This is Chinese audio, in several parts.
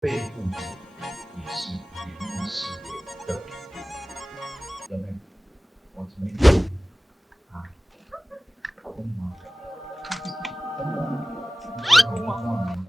被误解也是演艺事业的有没有？我怎么啊？真的吗？真的吗？你知道吗？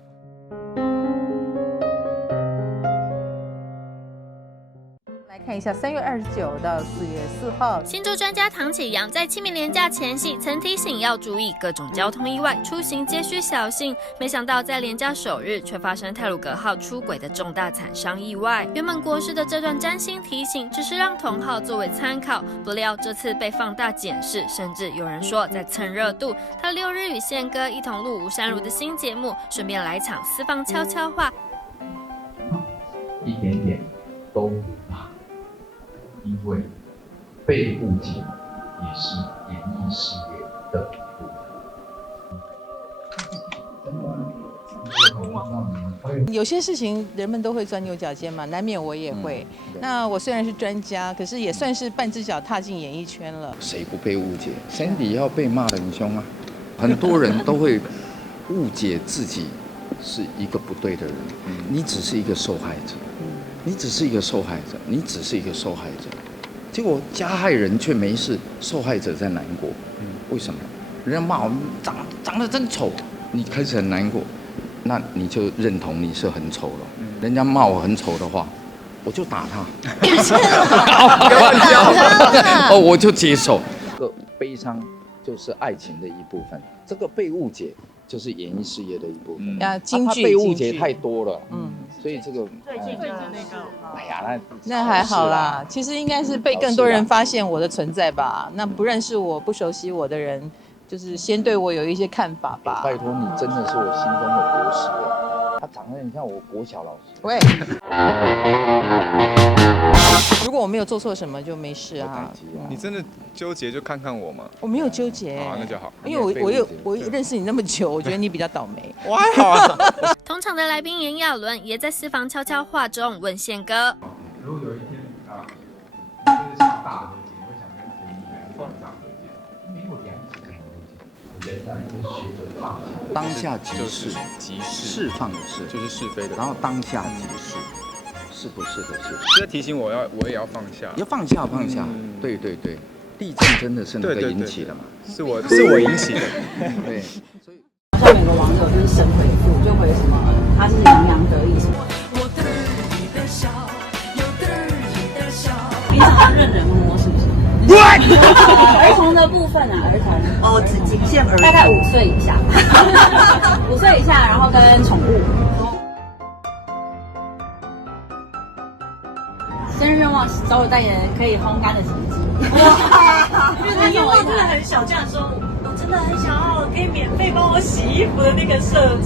来看一下3月29到4月4号，新竹专家唐启阳在清明连假前夕曾提醒要注意各种交通意外，出行皆需小心。没想到在连假首日却发生太鲁阁号出轨的重大惨伤意外。原本国师的这段占星提醒只是让同好作为参考，不料这次被放大检视，甚至有人说在蹭热度。他6日与宪哥一同录吴珊如的新节目，顺便来场私房悄悄话，一点点都不怕。因为被误解也是演艺事业的一部分。有些事情人们都会钻牛角尖嘛，难免我也会。那我虽然是专家，可是也算是半只脚踏进演艺圈了。谁不被误解 ？Sandy 要被骂得很凶啊！很多人都会误解自己是一个不对的人，你只是一个受害者。你只是一个受害者，你只是一个受害者，结果加害人却没事，受害者在难过。为什么？人家骂我们长得真丑，你开始很难过，那你就认同你是很丑了。人家骂我很丑的话，我就打他，哦，我就接受。这个悲伤就是爱情的一部分，这个被误解就是演艺事业的一部分。京剧被误解太多了，所以这个最近的那个，哎呀，那还好啦。其实应该是被更多人发现我的存在吧。那不认识我、不熟悉我的人，就是先对我有一些看法吧。拜托你，真的是我心中的国师哎，他长得很像我国小老师。喂，如果我没有做错什么，就没事啊。你真的纠结就看看我吗？我没有纠结，那就好。因为我认识你那么久，我觉得你比较倒霉。我还好啊。同场的来宾炎亚纶也在私房悄悄话中问宪哥：如果有一天就是想大和解，会想跟谁来放大和解？没有两种可能。人在一个学着放下，当下即是释放的事，就是是非的，然后当下即是，是不是的事。是在提醒我也要放下，要放下。对，地震真的是那个引起的嘛？是我引起的。对，所以好像每个网友就是神回复，就回什么他是洋洋得意什么。平常任人摸是不是？儿童的部分啊，儿童哦，只仅限儿童，大概5岁以下，5岁以下，然后跟宠物。生日愿望找我代言可以烘干的洗衣机。因为他愿望真的很小，这样说，我真的很想要可以免费帮我洗衣服的那个设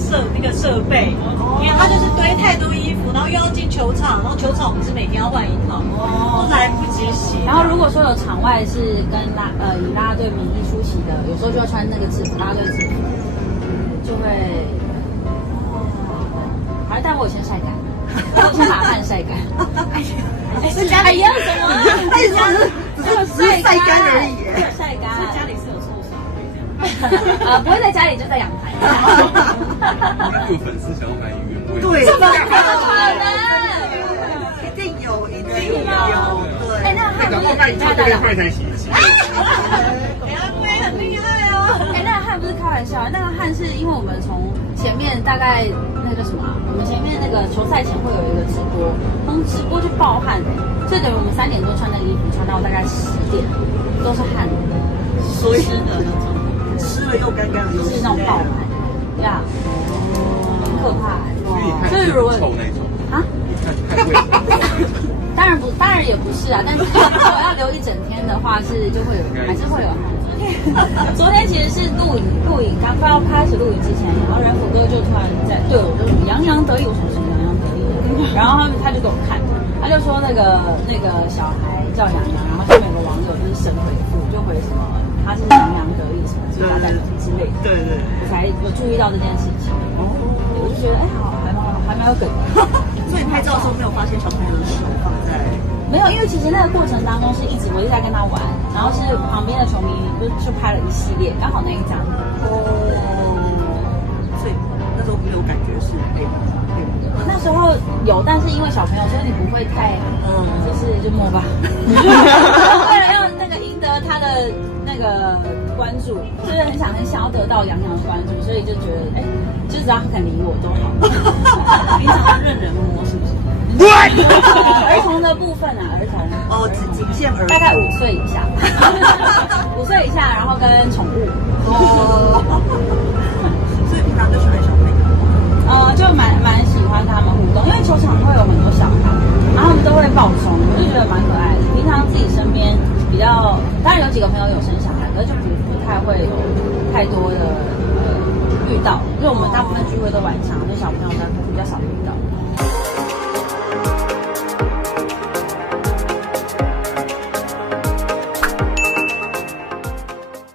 备，因为他就是堆太多衣服，然后又要进球场，然后球场我们是每天要换一套，都来不及洗。然后如果说有场外是跟以啦啦队名义出席的，有时候就要穿那个制服，啦啦队制服，就会还会带我先晒干，我先把汗晒干。在家里要什么？只是晒干而已，晒干。家里是有受伤这样。不会在家里，就在阳台。应该有粉丝想要买原味。对，怎么可能？一定有。对。哎，那汉不是卖这边快才洗衣机。会很厉害哦。哎，那个汉不是开玩笑，那个汉是因为我们从前面大概那个什么，我们前面那个球赛前会有一个直播，从直播就爆汗所以等于我们3点多穿那个衣服，穿到大概10点，都是汗，所以湿的那种，湿了又干干的，是那种爆汗，对啊，很可怕。所以如果臭那种啊，当然也不是啊，但是如果要留一整天的话，就会还是会有汗。昨天其实是录影，刚快要开始录影之前，然后人虎哥就突然对我就洋洋得意，我想什么洋洋得意，然后他就给我看，他就说那个小孩叫洋洋，然后下面有个网友就是神回复，就回什么他是洋洋得意什么之类的，对，我才有注意到这件事情，我就觉得好，还蛮有梗的。所以拍照的时候没有发现小朋友的手放在。没有，因为其实那个过程当中是我一直在跟他玩，然后是旁边的球迷就拍了一系列，刚好那一张。所以那时候没有感觉是被那时候有，但是因为小朋友，所以你不会太，就摸吧。为了要那个赢得他的那个关注，就是很想要得到洋洋的关注，所以就觉得，就只要他肯理我都好。平常要任人摸是不是？儿童的部分啊，儿童仅限儿童，大概5岁以下，5岁以下，然后跟宠物。所以平常就喜欢小朋友。就蛮喜欢他们互动，因为球场会有很多小孩，然后他们都会抱宠，我就觉得蛮可爱的。平常自己身边比较，当然有几个朋友有生小孩，可是就不太会有太多的遇到，因为我们大部分聚会都晚上，就小朋友比较少遇到。